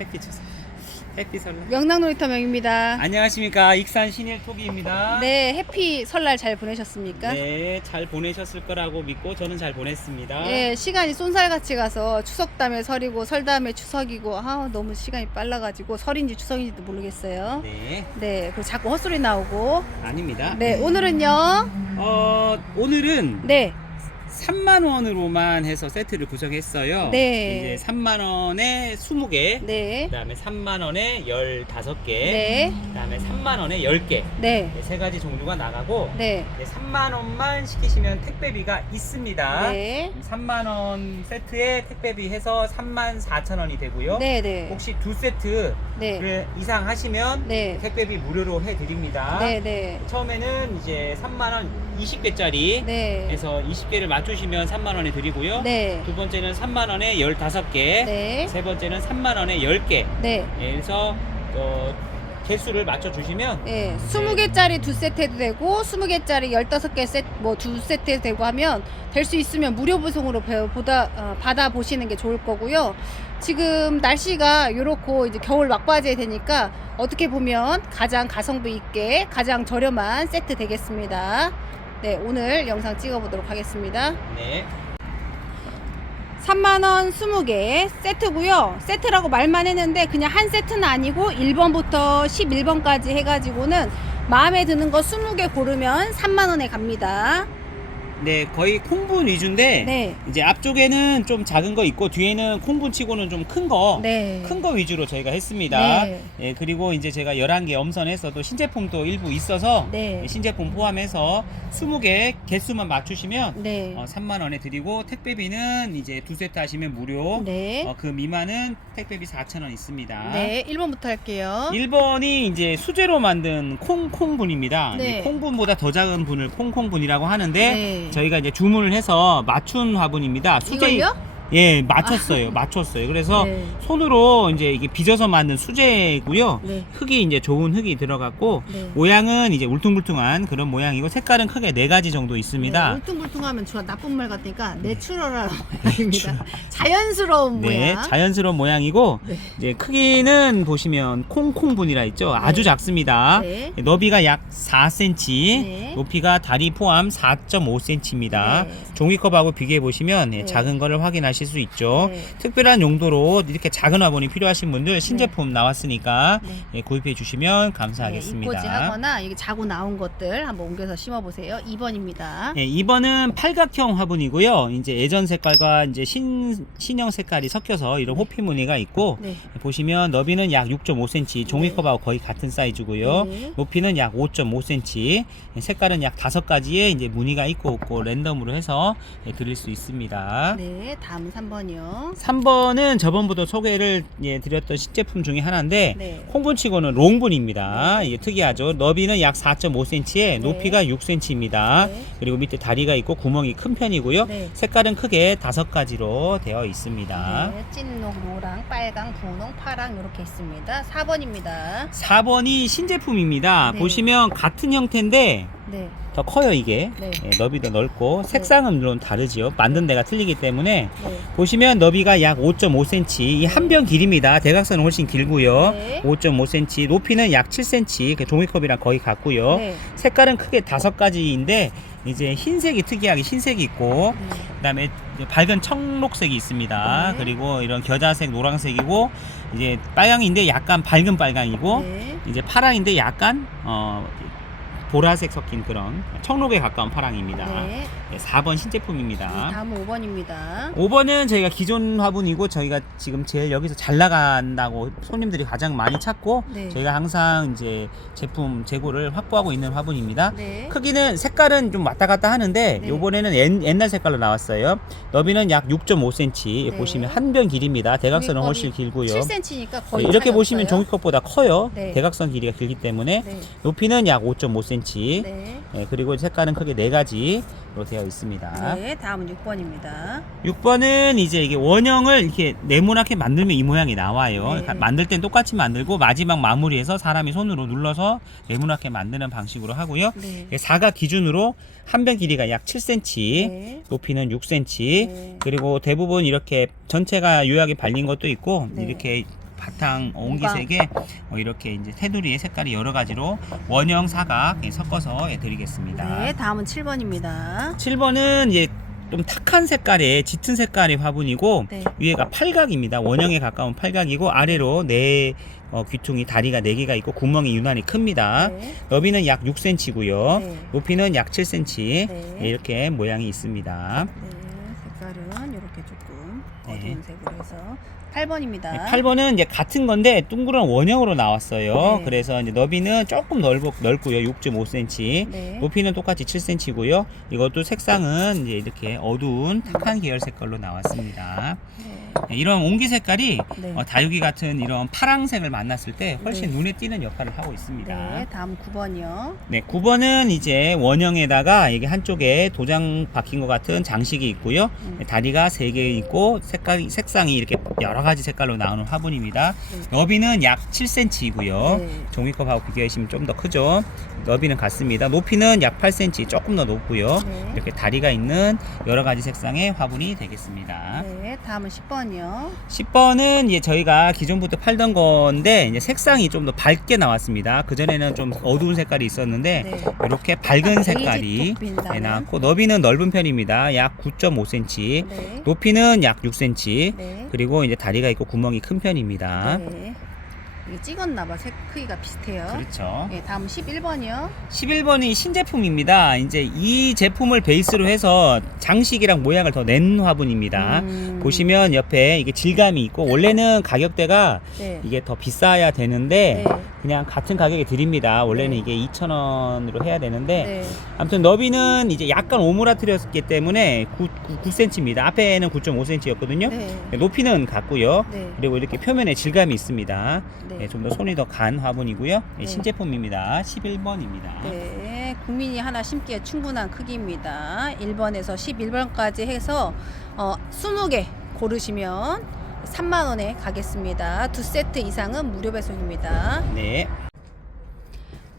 햇빛 주세요. 햇빛 설날. 명랑 놀이터 명입니다. 안녕하십니까 익산 신일 토기입니다. 네, 해피 설날 잘 보내셨습니까? 네, 잘 보내셨을 거라고 믿고 저는 잘 보냈습니다. 예, 시간이 쏜살같이 가서 추석 다음에 설이고 설 다음에 추석이고 아 너무 시간이 빨라가지고 설인지 추석인지도 모르겠어요. 네, 네, 그리고 자꾸 헛소리 나오고. 아닙니다. 네, 오늘은요. 어, 오늘은 네, 3만 원으로만 해서 세트를 구성했어요. 네. 이제 3만 원에 20개, 네, 그다음에 3만 원에 15개, 네, 그다음에 3만 원에 10개. 네, 네, 세 가지 종류가 나가고 네, 네, 3만 원만 시키시면 택배비가 있습니다. 네, 3만 원 세트에 택배비 해서 3만 4천 원이 되고요. 네, 네, 혹시 두 세트를 네, 이상 하시면 네, 택배비 무료로 해 드립니다. 네, 네, 처음에는 이제 3만 원 20개짜리 네, 에서 20개를 맞 추시면 3만 원에 드리고요. 네, 두 번째는 3만 원에 15개, 네, 세 번째는 3만 원에 10개. 네. 그래서 어, 개수를 맞춰 주시면 예, 20개짜리 두 세트 해도 되고 20개짜리 15개 세트 뭐 두 세트 되고 하면 될 수 있으면 무료 배송으로 배- 보다 어, 받아 보시는 게 좋을 거고요. 지금 날씨가 요렇고 이제 겨울 막바지에 되니까 어떻게 보면 가장 가성비 있게 가장 저렴한 세트 되겠습니다. 네, 오늘 영상 찍어 보도록 하겠습니다. 네. 3만원 20개 세트고요 세트라고 말만 했는데 그냥 한 세트는 아니고 1번부터 11번까지 해가지고는 마음에 드는 거 20개 고르면 3만원에 갑니다 네, 거의 콩분 위주인데 네 이제 앞쪽에는 좀 작은 거 있고 뒤에는 콩분 치고는 좀 큰 거. 네. 큰 거 위주로 저희가 했습니다. 네. 예, 그리고 이제 제가 11개 엄선해서 또 신제품도 일부 있어서 네. 신제품 포함해서 20개 개수만 맞추시면 네. 어, 3만 원에 드리고 택배비는 이제 두 세트 하시면 무료. 네. 어, 그 미만은 택배비 4천 원 있습니다. 네. 1번부터 할게요. 1번이 이제 수제로 만든 콩콩분입니다. 네. 이 콩분보다 더 작은 분을 콩콩분이라고 하는데 네. 저희가 이제 주문을 해서 맞춘 화분입니다. 수제 이걸요? 예, 맞췄어요. 맞췄어요. 그래서 네. 손으로 이제 이게 빚어서 만든 수제고요. 네. 흙이 이제 좋은 흙이 들어갔고 네. 모양은 이제 울퉁불퉁한 그런 모양이고 색깔은 크게 네 가지 정도 있습니다. 네, 울퉁불퉁하면 좋아 나쁜 말 같으니까 내추럴한 모양입니다. 자연스러운 네, 모양. 자연스러운 모양이고 네. 이제 크기는 보시면 콩콩분이라 있죠. 아주 네. 작습니다. 네. 너비가 약 4cm, 네. 높이가 다리 포함 4.5cm입니다. 네. 종이컵하고 비교해 보시면 예, 네. 작은 거를 확인하 실 수 있죠. 네. 특별한 용도로 이렇게 작은 화분이 필요하신 분들 신제품 나왔으니까 네. 예, 구입해 주시면 네, 감사하겠습니다. 이포지 하거나 이게 자고 나온 것들 한번 옮겨서 심어 보세요. 2번입니다. 예, 2번은 팔각형 화분이고요. 이제 예전 색깔과 이제 신, 신형 색깔이 섞여서 이런 호피 무늬가 있고 네. 보시면 너비는 약 6.5cm, 종이컵하고 거의 같은 사이즈고요. 네. 높이는 약 5.5cm, 색깔은 약 다섯 가지의 이제 무늬가 있고 없고 랜덤으로 해서 예, 그릴 수 있습니다. 네, 다음 은 3번이요. 3번은 저번부터 소개를 예, 드렸던 신제품 중에 하나인데 네. 콩분치고는 롱분입니다. 이게 특이하죠. 너비는 약 4.5cm에 높이가 6cm입니다. 네. 그리고 밑에 다리가 있고 구멍이 큰 편이고요. 네. 색깔은 크게 다섯 가지로 되어 있습니다. 네, 찐노, 노랑, 빨강, 분홍, 파랑 이렇게 있습니다. 4번입니다. 4번이 신제품입니다. 네. 보시면 같은 형태인데 네. 더 커요 이게 네. 예, 너비도 넓고 색상은 물론 다르지요 만든 데가 틀리기 때문에 네. 보시면 너비가 약 5.5cm 이한변 길입니다 대각선은 훨씬 길고요 네. 5.5cm 높이는 약 7cm 그 종이컵이랑 거의 같고요 네. 색깔은 크게 다섯 가지인데 이제 흰색이 특이하게 흰색이 있고 네. 그다음에 밝은 청록색이 있습니다 네. 그리고 이런 겨자색 노란색이고 이제 빨강인데 약간 밝은 빨강이고 네. 이제 파랑인데 약간 어 보라색 섞인 그런 청록에 가까운 파랑입니다. 네. 네, 4번 신제품입니다. 다음은 5번입니다. 5번은 저희가 기존 화분이고 저희가 지금 제일 여기서 잘 나간다고 손님들이 가장 많이 찾고 네. 저희가 항상 이제 제품 재고를 확보하고 있는 화분입니다. 네. 크기는 색깔은 좀 왔다 갔다 하는데 네. 요번에는 옛, 옛날 색깔로 나왔어요. 너비는 약 6.5cm 네. 보시면 한 변 길입니다. 대각선은 훨씬 길고요. 7cm니까 거의 이렇게 차이 보시면. 종이컵보다 커요. 네. 대각선 길이가 길기 때문에 네. 높이는 약 5.5cm. 네. 예, 그리고 색깔은 크게 네 가지로 되어 있습니다. 네. 다음은 6번입니다. 6번은 이제 이게 원형을 이렇게 네모나게 만들면 이 모양이 나와요. 네. 그러니까 만들 땐 똑같이 만들고 마지막 마무리해서 사람이 손으로 눌러서 네모나게 만드는 방식으로 하고요. 네. 이게 사각 기준으로 한 변 길이가 약 7cm, 네. 높이는 6cm, 네. 그리고 대부분 이렇게 전체가 요약이 발린 것도 있고 네. 이렇게 바탕 옹기색에 어, 이렇게 이제 테두리의 색깔이 여러 가지로 원형 사각 예, 섞어서 예, 드리겠습니다. 네, 다음은 7번입니다. 7번은 이제 좀 탁한 색깔의 짙은 색깔의 화분이고 네. 위에가 팔각입니다. 원형에 가까운 팔각이고 아래로 네 어, 귀퉁이 다리가 4개가 있고 구멍이 유난히 큽니다. 네. 너비는 약 6cm고요. 네. 높이는 약 7cm 네. 예, 이렇게 모양이 있습니다. 네, 색깔은 이렇게 조금 네. 어두운 색으로 해서 8번입니다. 8번은 이제 같은 건데 둥그런 원형으로 나왔어요. 네. 그래서 이제 너비는 조금 넓고 넓고요. 6.5cm. 네. 높이는 똑같이 7cm고요. 이것도 색상은 이제 이렇게 어두운 탁한 계열 색깔로 나왔습니다. 네. 네, 이런 옹기 색깔이 네. 어, 다육이 같은 이런 파랑색을 만났을 때 훨씬 네. 눈에 띄는 역할을 하고 있습니다. 네, 다음 9번이요. 네, 9번은 이제 원형에다가 이게 한쪽에 도장 박힌 것 같은 장식이 있고요. 음. 네, 다리가 3개 있고 색깔 색상이 이렇게 여러 가지 색깔로 나오는 화분입니다. 네. 너비는 약 7cm이고요. 네. 종이컵하고 비교하시면 좀 더 크죠. 너비는 같습니다. 높이는 약 8cm, 조금 더 높고요. 네. 이렇게 다리가 있는 여러 가지 색상의 화분이 되겠습니다. 네, 다음은 10번이요. 10번은 이제 저희가 기존부터 팔던 건데 이제 색상이 좀 더 밝게 나왔습니다. 그 전에는 좀 어두운 색깔이 있었는데 네. 이렇게 밝은 색깔이. 네, 나왔고 너비는 넓은 편입니다. 약 9.5cm, 네. 높이는 약 6cm, 네. 그리고 이제 다리가 있고 구멍이 큰 편입니다. 네. 이게 찍었나봐. 색 크기가 비슷해요. 그렇죠. 네, 다음 11번이요. 11번이 신제품입니다. 이제 이 제품을 베이스로 해서 장식이랑 모양을 더 낸 화분입니다. 음. 보시면 옆에 이게 질감이 있고 원래는 가격대가 네. 이게 더 비싸야 되는데 네. 그냥 같은 가격에 드립니다. 원래는 네. 이게 2,000원으로 해야 되는데 네. 아무튼 너비는 이제 약간 오므라뜨렸기 때문에 9, 9, cm입니다 앞에는 9.5cm였거든요. 네. 높이는 같고요. 네. 그리고 이렇게 표면에 질감이 있습니다. 네. 좀 더 손이 더 간 화분이고요. 예, 네. 신제품입니다. 11번입니다. 네, 국민이 하나 심기에 충분한 크기입니다. 1번에서 11번까지 해서 어, 20개 고르시면 3만 원에 가겠습니다. 두 세트 이상은 무료 배송입니다. 네.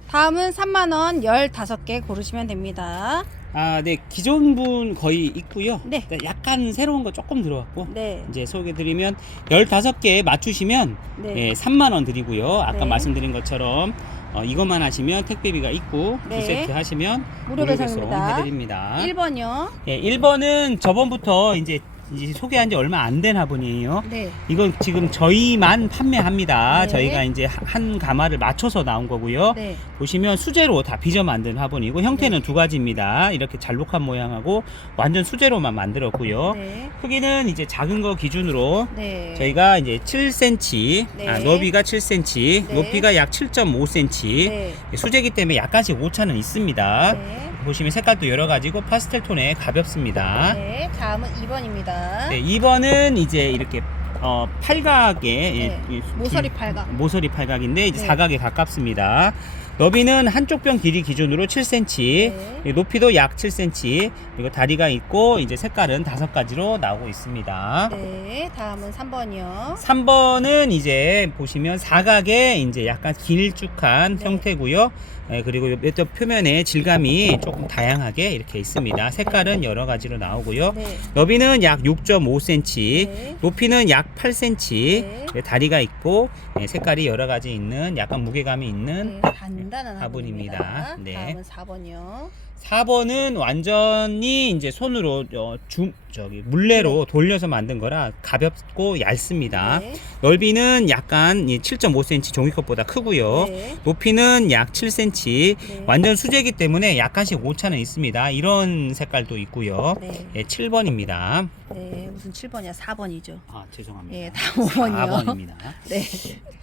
다음은 3만 원 15개 고르시면 됩니다. 아, 네. 기존 분 거의 있고요. 네. 약간 새로운 거 조금 들어왔고. 네. 이제 소개드리면 15개 맞추시면 네. 예, 3만 원 드리고요. 아까 네. 말씀드린 것처럼 어, 이것만 하시면 택배비가 있고 네. 두 세트 하시면 무료 배송입니다. 해드립니다. 1번이요. 예, 1번은 저번부터 이제, 이제 소개한 지 얼마 안 된 화분이에요. 네. 이건 지금 저희만 판매합니다. 네. 저희가 이제 한 가마를 맞춰서 나온 거고요. 네. 보시면 수제로 다 빚어 만든 화분이고 형태는 두 가지입니다. 이렇게 잘록한 모양하고 완전 수제로만 만들었고요. 네. 크기는 이제 작은 거 기준으로 네. 저희가 이제 7cm, 네. 아, 너비가 7cm, 네. 높이가 약 7.5cm. 네. 수제기 때문에 약간씩 오차는 있습니다. 네. 보시면 색깔도 여러 가지고 파스텔 톤에 가볍습니다. 네. 다음은 2번입니다. 네, 2번은 이제 이렇게 어, 팔각에 네. 이- 이- 모서리 길- 팔각. 모서리 팔각인데 이제 네. 사각에 가깝습니다. 너비는 한쪽 뼈 길이 기준으로 7cm, 네. 높이도 약 7cm, 그리고 다리가 있고 이제 색깔은 다섯 가지로 나오고 있습니다. 네. 다음은 3번이요. 3번은 이제 보시면 사각에 이제 약간 길쭉한 네. 형태고요. 예, 그리고 옆 표면에 질감이 조금 다양하게 이렇게 있습니다. 색깔은 여러 가지로 나오고요. 네. 너비는 약 6.5cm, 네. 높이는 약 8cm, 네. 예, 다리가 있고 예, 색깔이 여러 가지 있는 약간 무게감이 있는 네, 단단한 화분입니다. 네. 다음은 4번이요. 4번은 완전히 이제 손으로 어, 주, 저기 물레로 돌려서 만든 거라 가볍고 얇습니다. 네. 넓이는 약간 7.5cm 종이컵보다 크고요. 네. 높이는 약 7cm. 네. 완전 수제기 때문에 약간씩 오차는 있습니다. 이런 색깔도 있고요. 네. 예, 7번입니다. 네. 무슨 7번이야? 4번이죠. 아, 죄송합니다. 예, 다음 5번이요. 4번입니다. 네.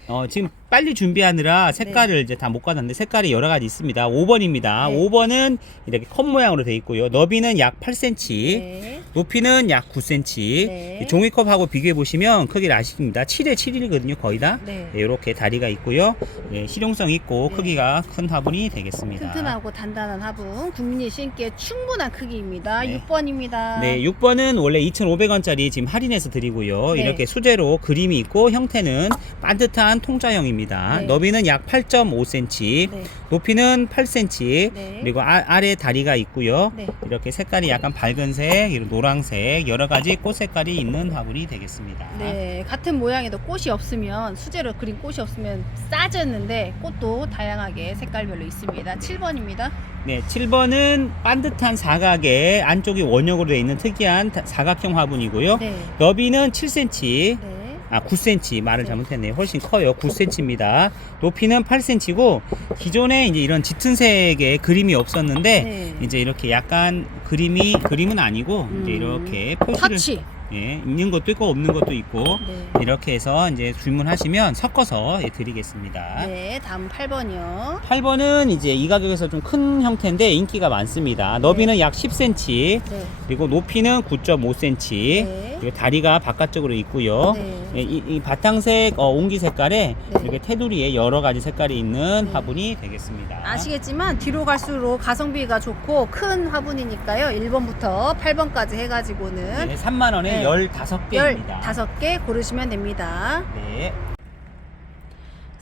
어, 지금 빨리 준비하느라 색깔을 이제 다 못 가졌는데 색깔이 여러 가지 있습니다. 5번입니다. 네. 5번은 이렇게 컵 모양으로 되어 있고요. 너비는 약 8cm, 네. 높이는 약 9cm. 네. 종이컵하고 비교해 보시면 크기를 아십니다. 7에 7이거든요, 거의 다. 네. 이렇게 다리가 있고요. 예, 실용성 있고 네. 크기가 큰 화분이 되겠습니다. 튼튼하고 단단한 화분. 국민이 신기에 충분한 크기입니다. 네. 6번입니다. 네, 6번은 원래 2,500원짜리 지금 할인해서 드리고요. 네. 이렇게 수제로 그림이 있고 형태는 반듯한 통짜형입니다. 네. 너비는 약 8.5cm, 네. 높이는 8cm, 네. 그리고 아, 아래 다리가 있고요. 네. 이렇게 색깔이 약간 밝은색, 이런 노 란색 여러 가지 꽃 색깔이 있는 화분이 되겠습니다. 네, 같은 모양에도 꽃이 없으면 수제로 그린 꽃이 없으면 싸졌는데 꽃도 다양하게 색깔별로 있습니다. 7번입니다. 네, 7번은 반듯한 사각에 안쪽이 원형으로 되어 있는 특이한 다- 사각형 화분이고요. 네. 너비는 7cm, 네. 아 9cm 말을 네. 잘못했네요. 훨씬 커요. 9cm입니다. 높이는 8cm고 기존에 이제 이런 짙은 색의 그림이 없었는데 네. 이제 이렇게 약간 그림이 그림은 아니고 이제 음. 이렇게 표시를 터치. 예, 있는 것도 있고 없는 것도 있고 네. 이렇게 해서 이제 주문하시면 섞어서 예, 드리겠습니다. 네, 다음 8번이요. 8번은 이제 이 가격에서 좀 큰 형태인데 인기가 많습니다. 너비는 약 10cm, 네. 그리고 높이는 9.5cm, 네. 그리고 다리가 바깥쪽으로 있고요. 네. 예, 이, 이 바탕색 어, 옹기 색깔에 네. 이렇게 테두리에 여러 가지 색깔이 있는 네. 화분이 되겠습니다. 아시겠지만 뒤로 갈수록 가성비가 좋고 큰 화분이니까요. 1번부터 8번까지 해가지고는 네, 3만 원에 네. 15개입니다. 15개 고르시면 됩니다. 네.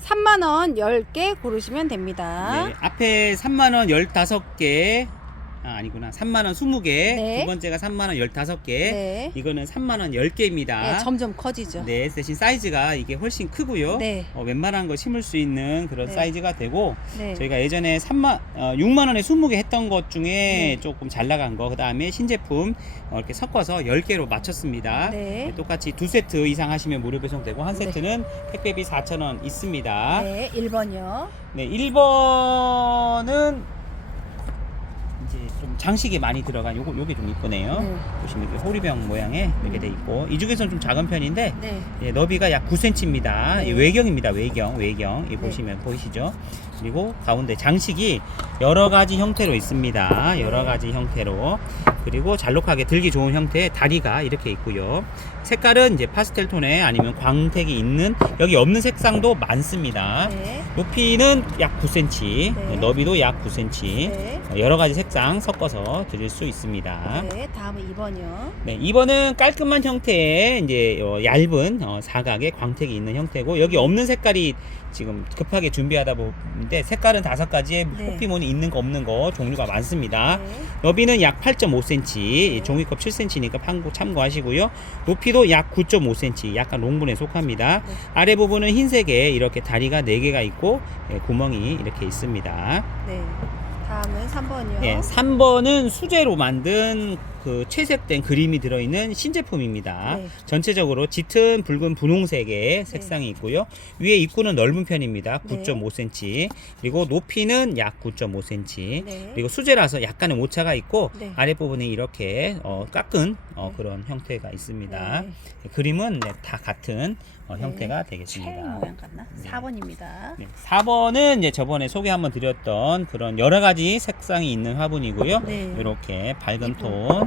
3만 원 10개 고르시면 됩니다. 네, 앞에 3만 원 15개. 아, 아니구나. 3만 원 20개. 네. 두 번째가 3만 원 15개. 네. 이거는 3만 원 10개입니다. 네, 점점 커지죠. 네, 대신 사이즈가 이게 훨씬 크고요. 네. 어, 웬만한 거 심을 수 있는 그런 네. 사이즈가 되고 네. 저희가 예전에 3만 어, 6만 원에 20개 했던 것 중에 네. 조금 잘 나간 거 그다음에 신제품 어, 이렇게 섞어서 10개로 맞췄습니다. 네. 똑같이 두 세트 이상 하시면 무료 배송되고 한 네. 세트는 택배비 4,000원 있습니다. 네, 1번이요. 네, 1번은 이제 좀 장식이 많이 들어간 요거 요게 좀 이쁘네요. 네. 보시면 이렇게 호리병 모양에 이렇게 돼 있고 이 중에서는 좀 작은 편인데 네. 예, 너비가 약 9cm입니다. 네. 외경입니다. 외경, 외경. 이 네. 보시면 보이시죠? 그리고 가운데 장식이 여러 가지 형태로 있습니다. 여러 네. 가지 형태로. 그리고 잘록하게 들기 좋은 형태의 다리가 이렇게 있고요. 색깔은 이제 파스텔 톤에 아니면 광택이 있는 여기 없는 색상도 많습니다. 네. 높이는 약 9cm, 네. 너비도 약 9cm. 네. 여러 가지 색상 섞어서 드릴 수 있습니다. 네, 다음은 2번이요. 네, 2번은 깔끔한 형태의 이제 어, 얇은 어, 사각의 광택이 있는 형태고 여기 없는 색깔이 지금 급하게 준비하다 보는데 색깔은 다섯 가지의 네. 호피몬이 있는 거 없는 거 종류가 많습니다. 네. 너비는 약 8.5cm, 종이컵 7cm니까 참고하시고요. 높이도 약 9.5cm, 약간 롱분에 속합니다. 네. 아래 부분은 흰색에 이렇게 다리가 4개가 있고 예, 구멍이 이렇게 있습니다. 네. 다음은 3번이요. 예, 3번은 수제로 만든 그 채색된 그림이 들어있는 신제품입니다. 네. 전체적으로 짙은 붉은 분홍색의 색상이 있고요. 위에 입구는 넓은 편입니다. 네. 9.5cm. 그리고 높이는 약 9.5cm. 네. 그리고 수제라서 약간의 오차가 있고 네. 아랫부분이 이렇게 어, 깎은 어, 네. 그런 형태가 있습니다. 네. 그림은 네, 다 같은 어, 네. 형태가 책 되겠습니다. 모양 같나? 네. 4번입니다. 네, 4번은 이제 저번에 소개 한번 드렸던 그런 여러 가지 색상이 있는 화분이고요. 네. 이렇게 밝은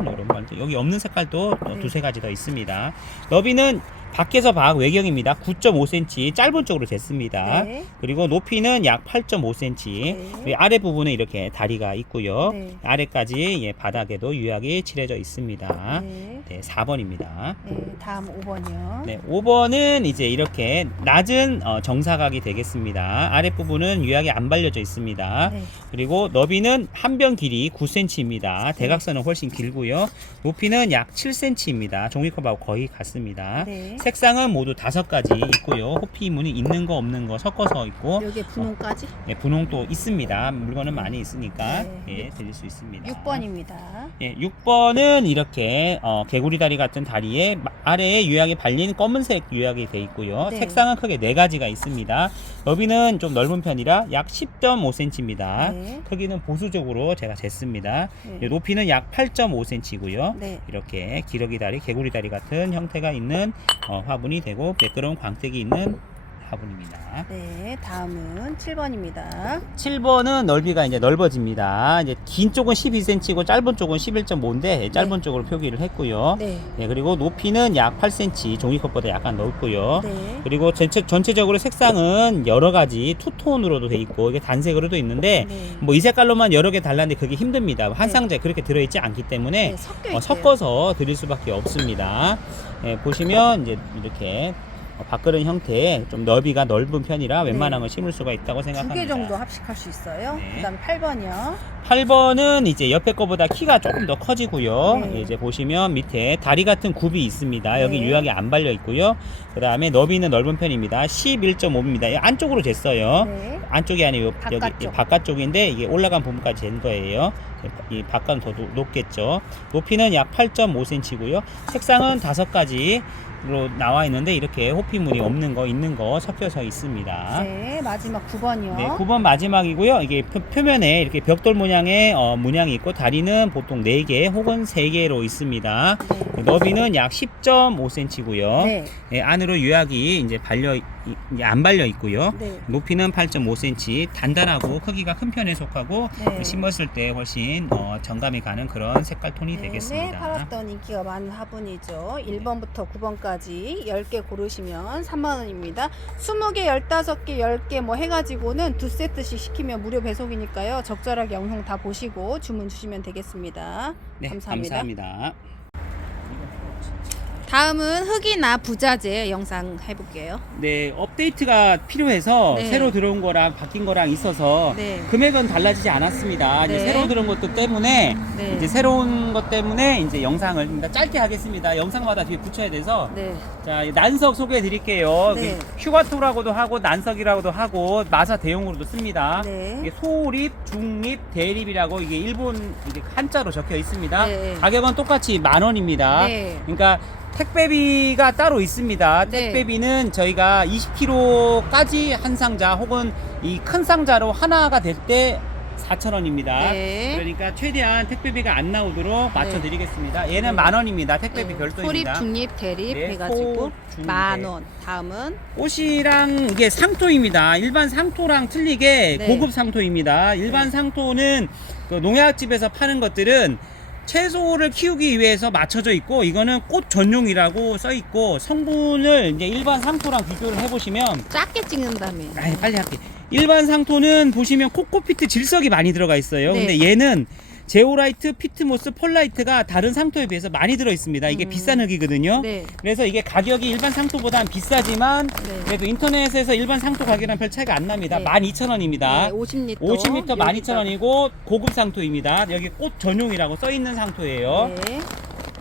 톤, 이런 반 여기 없는 색깔도 어, 네. 두세 가지 더 있습니다. 너비는 밖에서 박 외경입니다. 9.5cm 짧은 쪽으로 됐습니다. 네. 그리고 높이는 약 8.5cm. 네. 그리고 아래 부분에 이렇게 다리가 있고요. 네. 아래까지 예, 바닥에도 유약이 칠해져 있습니다. 네. 네, 4번입니다. 네, 다음 5번이요. 네, 5번은 이제 이렇게 낮은 어, 정사각이 되겠습니다. 아랫부분은 유약이 안 발려져 있습니다. 네. 그리고 너비는 한 변 길이 9cm입니다. 대각선은 훨씬 길고요. 높이는 약 7cm입니다. 종이컵하고 거의 같습니다. 네. 색상은 모두 다섯 가지 있고요. 호피 무늬 있는 거 없는 거 섞어서 있고 여기에 분홍까지 네, 분홍도 있습니다. 물건은 많이 있으니까 네. 예, 드릴 수 있습니다. 6번입니다. 예, 6번은 이렇게 어, 개구리 다리 같은 다리에 마- 아래에 유약이 발린 검은색 유약이 돼 있고요. 네. 색상은 크게 네 가지가 있습니다. 너비는 좀 넓은 편이라 약 10.5cm입니다. 네. 크기는 보수적으로 제가 쟀습니다. 네. 예, 높이는 약 8.5cm고요. 네. 이렇게 기러기 다리, 개구리 다리 같은 형태가 있는 어, 화분이 되고 매끄러운 광택이 있는 화분입니다. 네, 다음은 7번입니다. 7번은 넓이가 이제 넓어집니다. 이제 긴 쪽은 12cm고 짧은 쪽은 11.5인데 짧은 쪽으로 표기를 했고요. 네. 네, 그리고 높이는 약 8cm, 종이컵보다 약간 넓고요. 네. 그리고 전체, 전체적으로 색상은 여러 가지 투톤으로도 돼 있고 이게 단색으로도 있는데 네. 뭐이 색깔로만 여러 개 달랐는데 그게 힘듭니다. 한 네. 상자에 그렇게 들어 있지 않기 때문에 네, 섞여 어. 섞어서 드릴 수밖에 없습니다. 예, 보시면 이제 이렇게 어, 밥그릇 형태의 좀 너비가 넓은 편이라 웬만한 네. 걸 심을 수가 있다고 두 생각합니다. 개 정도 합식할 수 있어요. 네. 그다음에 8번이요. 8번은 이제 옆에 거보다 키가 조금 더 커지고요. 네. 이제 보시면 밑에 다리 같은 굽이 있습니다. 여기 네. 유약이 안 발려 있고요. 그 다음에 너비는 넓은 편입니다. 11.5입니다. 안쪽으로 쟀어요. 네. 안쪽이 아니고 여기 바깥쪽. 바깥쪽인데 이게 올라간 부분까지 잰 거예요. 이 바깥은 더 높- 높겠죠. 높이는 약 8.5cm고요. 색상은 다섯 가지 로 나와 있는데 이렇게 호피물이 없는 거 있는 거 섞여서 있습니다. 네, 마지막 9번이요. 네, 9번 마지막이고요. 이게 표, 표면에 이렇게 벽돌 모양의 어, 문양이 있고 다리는 보통 4개 혹은 3개로 있습니다. 네. 너비는 약 10.5cm고요. 네. 안으로 유약이 이제 발려 안 발려 있고요. 네. 높이는 8.5cm, 단단하고 크기가 큰 편에 속하고 네. 심었을 때 훨씬 어, 정감이 가는 그런 색깔 톤이 네, 되겠습니다. 팔았던 인기가 많은 화분이죠. 1번부터 9번까지 10개 고르시면 3만 원입니다. 20개, 15개, 10개 뭐 해가지고는 두 세트씩 시키면 무료 배송이니까요. 적절하게 영상 다 보시고 주문 주시면 되겠습니다. 네, 감사합니다. 감사합니다. 다음은 흙이나 부자재 영상 해볼게요. 네, 업데이트가 필요해서 네. 새로 들어온 거랑 바뀐 거랑 있어서 네. 금액은 달라지지 않았습니다. 이제 네. 새로 들어온 것도 때문에 네. 이제 새로운 것 때문에 이제 영상을 일단 짧게 하겠습니다. 영상마다 뒤에 붙여야 돼서 네. 자이 난석 소개해 드릴게요. 네. 휴가토라고도 하고 난석이라고도 하고 마사 대용으로도 씁니다. 네. 이게 소립, 중립, 대립이라고 이게 일본 이게 한자로 적혀 있습니다. 네. 가격은 똑같이 만 원입니다. 네. 그러니까 택배비가 따로 있습니다. 네. 택배비는 저희가 20kg까지 한 상자 혹은 이 큰 상자로 하나가 될 때 4,000원입니다. 네. 그러니까 최대한 택배비가 안 나오도록 맞춰 드리겠습니다. 얘는 만 원입니다. 택배비 네. 별도입니다. 소립, 중립, 대립 네, 해가지고 소, 중, 만 대. 원. 다음은 꽃이랑 이게 상토입니다. 일반 상토랑 틀리게 네. 고급 상토입니다. 일반 네. 상토는 그 농약집에서 파는 것들은 채소를 키우기 위해서 맞춰져 있고 이거는 꽃 전용이라고 써 있고 성분을 이제 일반 상토랑 비교를 해보시면 작게 찍는다며. 아 빨리 할게. 일반 상토는 보시면 코코피트 질석이 많이 들어가 있어요. 네. 근데 얘는 제오라이트, 피트모스, 폴라이트가 다른 상토에 비해서 많이 들어 있습니다. 이게 음. 비싼 흙이거든요. 네. 그래서 이게 가격이 일반 상토보다는 비싸지만 네. 그래도 인터넷에서 일반 상토 가격이랑 별 차이가 안 납니다. 네. 12,000원입니다. 네, 50리터. 50m 12,000원이고 고급 상토입니다. 여기 꽃 전용이라고 써 있는 상토예요. 네.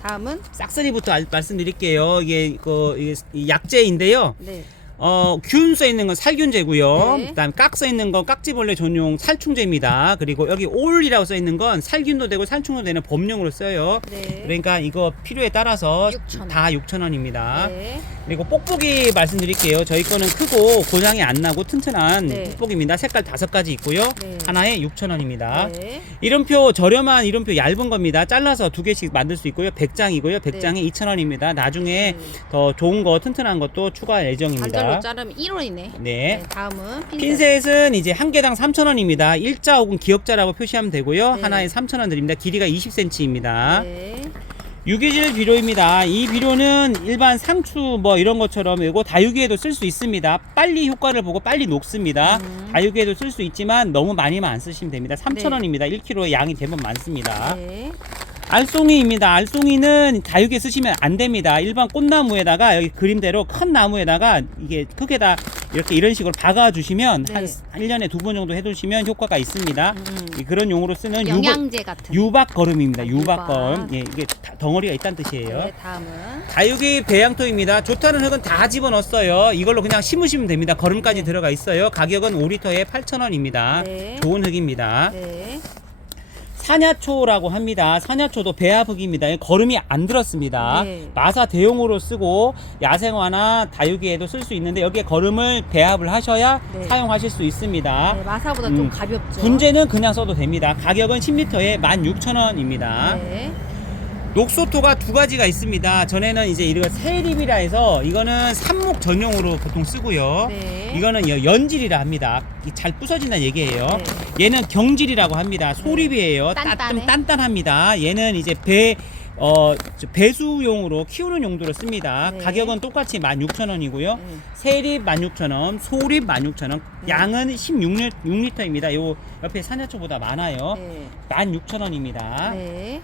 다음은 싹쓸이부터 알- 말씀드릴게요. 이게 그 이게 이 약재인데요. 네. 어, 균 써 있는 건 살균제고요. 네. 그다음 깍 써 있는 건 깍지벌레 전용 살충제입니다. 그리고 여기 올이라고 써 있는 건 살균도 되고 살충도 되는 범용으로 써요. 네. 그러니까 이거 필요에 따라서 6,000원. 다 6,000원입니다. 네. 그리고 뽁뽁이 말씀드릴게요. 저희 거는 크고 고장이 안 나고 튼튼한 네. 뽁뽁입니다. 색깔 다섯 가지 있고요. 네. 하나에 6,000원입니다. 네. 이름표 저렴한 이름표 얇은 겁니다. 잘라서 두 개씩 만들 수 있고요. 100장이고요. 100장에 2,000원입니다. 나중에 네. 더 좋은 거 튼튼한 것도 추가할 예정입니다. 반절로 자르면 1원이네. 네. 다음은 핀셋. 핀셋 은 이제 한 개당 3,000원입니다. 일자 혹은 기역자라고 표시하면 되고요. 네. 하나에 3,000원 드립니다. 길이가 20cm입니다. 네. 유기질 비료입니다. 이 비료는 일반 상추 뭐 이런 것처럼 이거 다육이에도 쓸 수 있습니다. 빨리 효과를 보고 빨리 녹습니다. 음. 다육이에도 쓸 수 있지만 너무 많이만 안 쓰시면 됩니다. 3,000원입니다. 1kg에 양이 대부분 많습니다. 네. 알송이입니다. 알송이는 다육에 쓰시면 안 됩니다. 일반 꽃나무에다가 여기 그림대로 큰 나무에다가 이게 흙에다 이렇게 이런 식으로 박아 주시면 네. 한 1년에 두 번 정도 해 두시면 효과가 있습니다. 음. 이 그런 용으로 쓰는 유박, 영양제 같은. 유박거름입니다. 유박. 유박거름. 예, 이게 다- 덩어리가 있다는 뜻이에요. 네, 다음은 다육이 배양토입니다. 좋다는 흙은 다 집어넣었어요. 이걸로 그냥 심으시면 됩니다. 거름까지 네. 들어가 있어요. 가격은 5리터에 8,000원입니다. 네. 좋은 흙입니다. 네. 사냐초라고 합니다. 사냐초도 배합흙입니다. 거름이 안 들었습니다. 네. 마사 대용으로 쓰고 야생화나 다육이에도 쓸 수 있는데 여기에 거름을 배합을 하셔야 네. 사용하실 수 있습니다. 네, 마사보다 음. 좀 가볍죠. 분재는 그냥 써도 됩니다. 가격은 10리터에 16,000원입니다. 네. 녹소토가 두 가지가 있습니다. 전에는 이제 이거 세립이라 해서 이거는 삽목 전용으로 보통 쓰고요. 네. 이거는 여- 연질이라 합니다. 이잘 부서진다는 얘기예요. 네. 얘는 경질이라고 합니다. 소립이에요. 따, 단단해. 좀 단단합니다. 얘는 이제 배, 어, 저 배수용으로 키우는 용도로 씁니다. 네. 가격은 똑같이 16,000원이고요. 네. 세립 16,000원, 소립 16,000원, 네. 양은 16리, 6리터입니다. 요 옆에 사냐초보다 많아요. 네. 16,000원입니다. 네.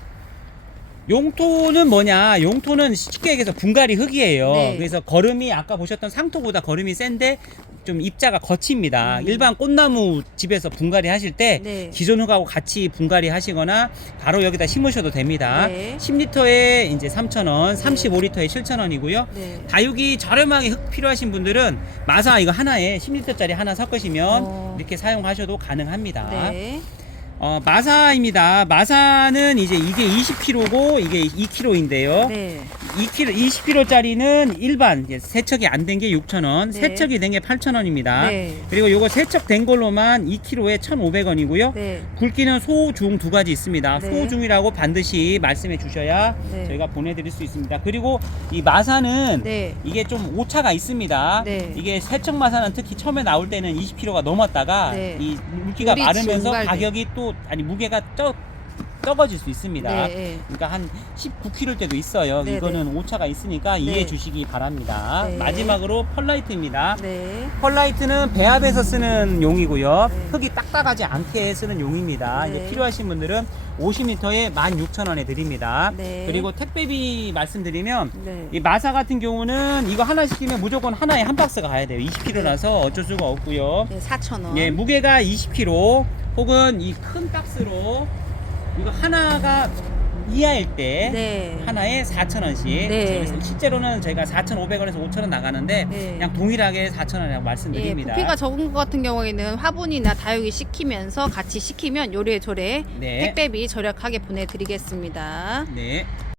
용토는 뭐냐? 용토는 쉽게 얘기해서 분갈이 흙이에요. 네. 그래서 걸음이 아까 보셨던 상토보다 걸음이 센데 좀 입자가 거칩니다. 음. 일반 꽃나무 집에서 분갈이 하실 때 네. 기존 흙하고 같이 분갈이 하시거나 바로 여기다 심으셔도 됩니다. 네. 10리터에 이제 3,000원, 35리터에 7,000원이고요. 네. 다육이 저렴하게 흙 필요하신 분들은 마사 이거 하나에 10리터짜리 하나 섞으시면 어. 이렇게 사용하셔도 가능합니다. 네. 어, 마사입니다. 마사는 이제 이게 20kg고 이게 2kg인데요. 네. 2kg, 20kg짜리는 일반 세척이 안 된 게 6,000원, 네. 세척이 된 게 8,000원입니다. 네. 그리고 요거 세척된 걸로만 2kg에 1,500원이고요. 네. 굵기는 소, 중 두 가지 있습니다. 네. 소, 중이라고 반드시 말씀해 주셔야 네. 저희가 보내드릴 수 있습니다. 그리고 이 마사는 네. 이게 좀 오차가 있습니다. 네. 이게 세척 마사는 특히 처음에 나올 때는 20kg가 넘었다가 네. 이 물기가 마르면서. 가격이 또 아니 무게가 적 적어질 수 있습니다. 네. 그러니까 한 19kg 때도 있어요. 네, 이거는 오차가 있으니까 이해해 네. 주시기 바랍니다. 네. 마지막으로 펄라이트입니다. 네. 펄라이트는 배합에서 쓰는 용이고요. 네. 흙이 딱딱하지 않게 쓰는 용입니다. 네. 이제 필요하신 분들은 50m에 16,000원에 드립니다. 네. 그리고 택배비 말씀드리면 네. 이 마사 같은 경우는 이거 하나 시키면 무조건 하나에 한 박스가 가야 돼요. 20kg라서 어쩔 수가 없고요. 네, 4,000원. 예, 무게가 20kg 혹은 이 큰 박스로 이거 하나가 이하일 때 네. 하나에 4,000원씩. 네. 실제로는 저희가 4,500원에서 5,000원 나가는데 네. 그냥 동일하게 4,000원이라고 예, 말씀드립니다. 부피가 적은 것 같은 경우에는 화분이나 다육이 시키면서 같이 시키면 요래조래 네. 택배비 절약하게 보내드리겠습니다. 네.